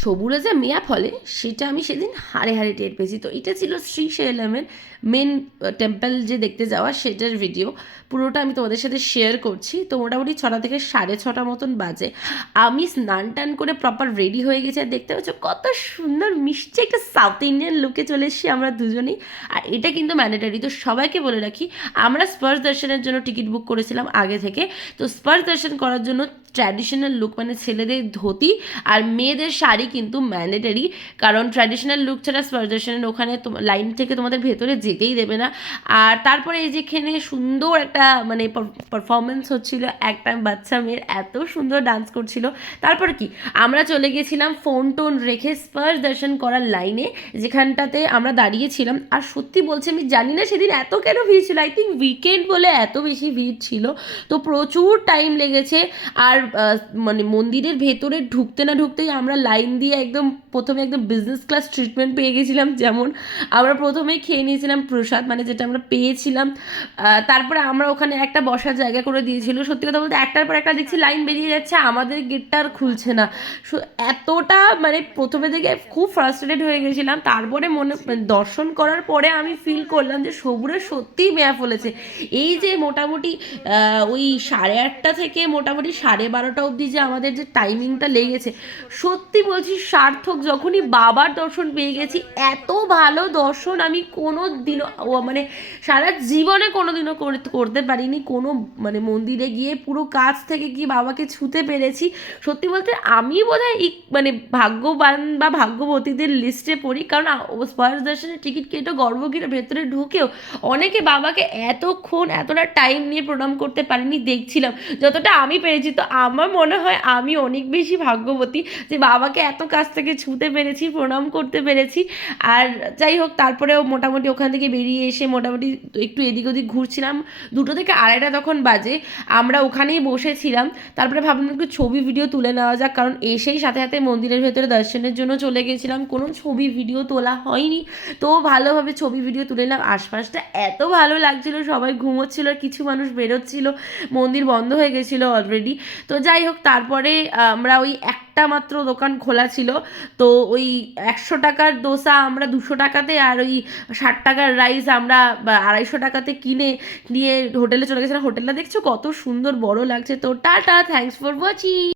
সবুরে যে মেয়া ফলে সেটা আমি সেদিন হাড়ে হাড়ে টের পেয়েছি। তো এটা ছিল শ্রীশৈলমের মেন টেম্পল যে দেখতে যাওয়া সেটার ভিডিও। পুরোটা আমি তোমাদের সাথে শেয়ার করছি। তো মোটামুটি 6টা থেকে 6:30 মতন বাজে। আমি স্নান টান করে প্রপার রেডি হয়ে গেছি, আর দেখতে পাচ্ছ কত সুন্দর মিষ্টি একটা সাউথ ইন্ডিয়ান লুকে চলে এসেছি আমরা দুজনেই। আর এটা কিন্তু ম্যান্ডেটারি। তো সবাইকে বলে রাখি, আমরা স্পর্শ দর্শনের জন্য টিকিট বুক করেছিলাম আগে থেকে। তো স্পর্শ দর্শন করার জন্য ট্র্যাডিশনাল লুক মানে ছেলেদের ধুতি আর মেয়েদের শাড়ি কিন্তু ম্যান্ডেটারি, কারণ ট্র্যাডিশনাল লুক ছাড়া স্পর্শ দর্শনের ওখানে লাইন থেকে তোমাদের ভেতরে যেতেই দেবে না। আর তারপরে এই যেখানে সুন্দর একটা মানে পারফরমেন্স হচ্ছিল, একটা বাচ্চা মেয়ের এত সুন্দর ডান্স করছিল। তারপর কি আমরা চলে গেছিলাম ফোন টোন রেখে স্পর্শ দর্শন করার লাইনে, যেখানটাতে আমরা দাঁড়িয়েছিলাম। আর সত্যি বলছি, আমি জানি না সেদিন এত কেন ভিড় ছিল, আই থিঙ্ক উইকেন্ড বলে এত বেশি ভিড় ছিল। তো প্রচুর টাইম লেগেছে। আর মানে মন্দিরের ভেতরে ঢুকতে না ঢুকতেই আমরা লাইন দিয়ে একদম প্রথমে একদম বিজনেস ক্লাস ট্রিটমেন্ট পেয়ে গেছিলাম। যেমন আমরা প্রথমেই খেয়ে নিয়েছিলাম প্রসাদ, মানে যেটা আমরা পেয়েছিলাম। তারপরে আমরা ওখানে একটা বসার জায়গা করে দিয়েছিল। সত্যি কথা বলতে একটার পর একটা দেখছি লাইন বেরিয়ে যাচ্ছে, আমাদের গেটটা আর খুলছে না। এতটা মানে প্রথমে থেকে খুব ফ্রাস্ট্রেটেড হয়ে গেছিলাম। তারপরে দর্শন করার পরে আমি ফিল করলাম যে সবুরে সত্যিই মেয়া ফলেছে। এই যে মোটামুটি ওই 8:30 থেকে মোটামুটি 12:30 অবধি যে আমাদের যে টাইমিংটা লেগেছে, সত্যি বলছি সার্থক। যখনই বাবার দর্শন পেয়ে গেছি, এত ভালো দর্শন আমি কোনো দিনও মানে সারা জীবনে কোনো দিনও করতে পারিনি। কোনো মানে মন্দিরে গিয়ে পুরো কাছ থেকে কি বাবাকে ছুঁতে পেরেছি। সত্যি বলতে আমি বোধহয় মানে ভাগ্যবান বা ভাগ্যবতীদের লিস্টে পড়ি, কারণ স্পর্শ দর্শনের টিকিট কেটে গর্ভগৃহের ভেতরে ঢুকেও অনেকে বাবাকে এতক্ষণ এতটা টাইম নিয়ে প্রণাম করতে পারেনি দেখছিলাম, যতটা আমি পেরেছি। তো আমার মনে হয় আমি অনেক বেশি ভাগ্যবতী যে বাবাকে এত কাছ থেকে ছুঁতে পেরেছি, প্রণাম করতে পেরেছি। আর যাই হোক, তারপরেও মোটামুটি ওখান থেকে বেরিয়ে এসে মোটামুটি একটু এদিক ওদিক ঘুরছিলাম। 2টো থেকে 2:30 তখন বাজে, আমরা ওখানেই বসেছিলাম। তারপরে ভাবলাম একটু ছবি ভিডিও তুলে নেওয়া যাক, কারণ এসেই সাথে সাথে মন্দিরের ভেতরে দর্শনের জন্য চলে গেছিলাম, কোনো ছবি ভিডিও তোলা হয়নি। তো ভালোভাবে ছবি ভিডিও তুলে নিলাম। আশপাশটা এত ভালো লাগছিল, সবাই ঘুমোচ্ছিল, কিছু মানুষ বেরোচ্ছিল, মন্দির বন্ধ হয়ে গেছিলো অলরেডি। তো যাই হোক, তারপরে আমরা ওই একটা মাত্র দোকান খোলা ছিল। তো ওই 100 টাকার দোসা আমরা 200 টাকাতে, আর ওই 60 টাকার রাইস আমরা 250 টাকাতে কিনে নিয়ে হোটেলে চলে গেছিলাম। হোটেলটা দেখছো কত সুন্দর বড় লাগছে। তো টাটা, থ্যাংকস ফর ওয়াচিং।